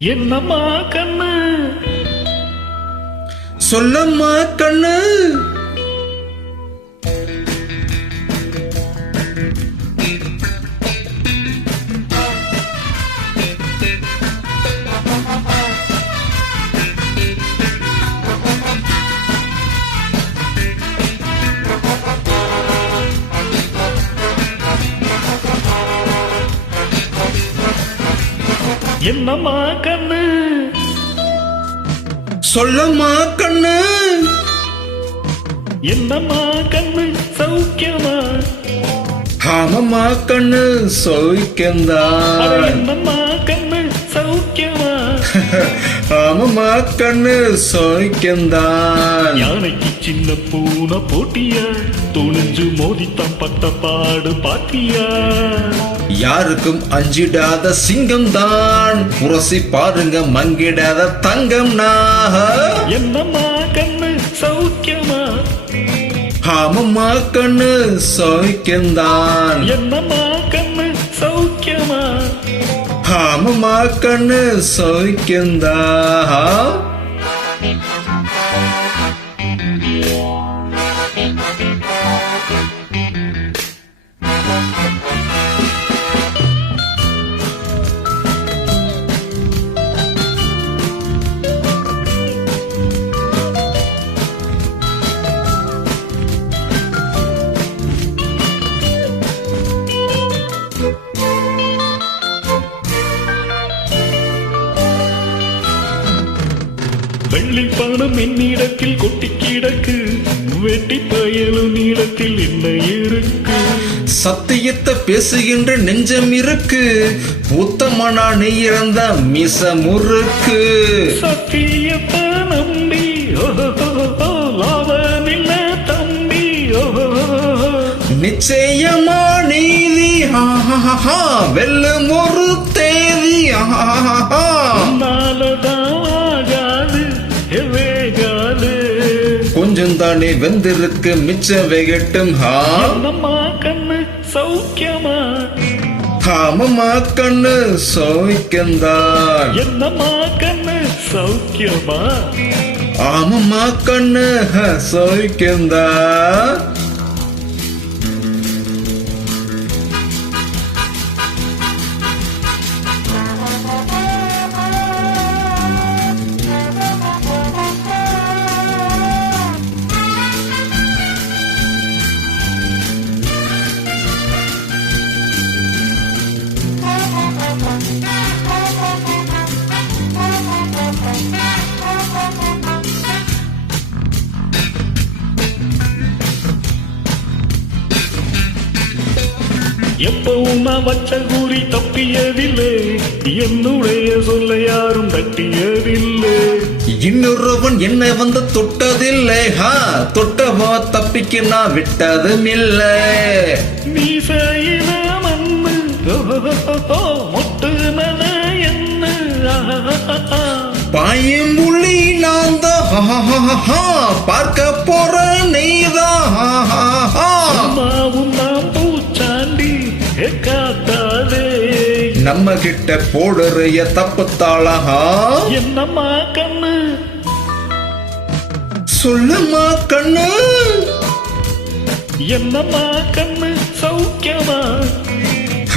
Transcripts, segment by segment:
என்னம்மா கண்ணு சொல்லம்மா கண்ணு என்னம்மா கண்ணு சொல்லம்மா கண்ணு என்னம்மா கண்ணு சௌக்கியமா ஆமம்மா கண்ணு சௌக்கியந்தான் என்னம்மா கண்ணு சௌக்கியமா ஆமம்மா கண்ணு சௌக்கியந்தான் யானைக்கு சின்ன பூனை போட்டியா துணிஞ்சு மோதித்தான் பட்ட பாடு பாத்தியா யாருக்கும் அஞ்சிடாத சிங்கம் தான் புரசி பாருங்க மங்கிடாத தங்கம் என்னம்மா கண்ணு சௌக்கியமா ஆமம்மா கண்ணு சௌக்கியந்தான் என்னம்மா கண்ணு சௌக்கியமா ஆமம்மா கண்ணு சௌக்கியந்தான் வெள்ளி பணம் என்னிடத்தில் கொட்டி கிடக்கு வெட்டி பயலும் நீளத்தில் என்ன இருக்கு சத்தியத்தை பேசுகின்ற நெஞ்சம் இருக்கு உத்தமனா நீ இறந்த மிச முறுக்கு சத்தியத்தை நம்பி லாபமில்ல தம்பி நிச்சயமா நீதி வெல்லும் ஒரு தேதி கொஞ்சம் தானே வெந்திருக்கு மிச்சம் வேகட்டும் என்னம்மா கண்ணு சௌக்கியமா ஆமம்மா கண்ணு சௌக்கியந்தான் என்னம்மா கண்ணு சௌக்கியமா ஆமம்மா கண்ணு சௌக்கியந்தான் எப்பவும் நான் வச்ச கூறி தப்பியதில்லை என்னுடைய சொல்ல யாரும் தட்டியதில்லை இன்னொருவன் என்ன வந்து தொட்டதில்லை தொட்டவோ தப்பிக்க நான் விட்டதும் இல்லை மீசையில மண்ணு மொட்டு மன என்ன பாயும் புள்ளி நான் தான் பார்க்க போற நீதான் நாம் பூச்சாண்டி காத்தாதே நம்ம கிட்ட போடுறைய தப்புத்தாளா என்னம்மா கண்ணு சொல்லுமா கண்ணு என்னம்மா கண்ணு சௌக்கியமா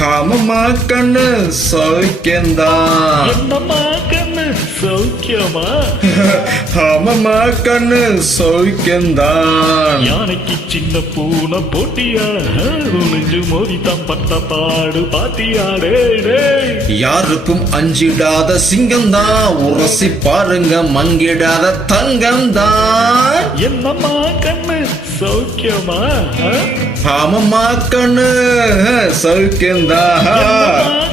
ஆமம்மா கண்ணு சௌக்கியந்தான் என்னம்மா கண்ணு சௌக்கியமா ஆமம்மா கண்ணு சௌக்கியந்தான் யானைக்கு சின்ன பூனை போட்டியா நெஞ்சு மோதித்தான் பட்ட பாடு பாத்தியாடே யாருக்கும் அஞ்சிடாத சிங்கம் தான் உரசி பாருங்க மங்கிடாத தங்கம் தான் என்னம்மா கண்ணு சௌக்கியமா ஆமம்மா கண்ணு சௌக்கியந்தான்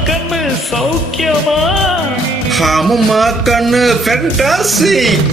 கண்ணு சௌக்கியமா ஆமம்மா கண்ணு ஃபேண்டாஸ்டிக்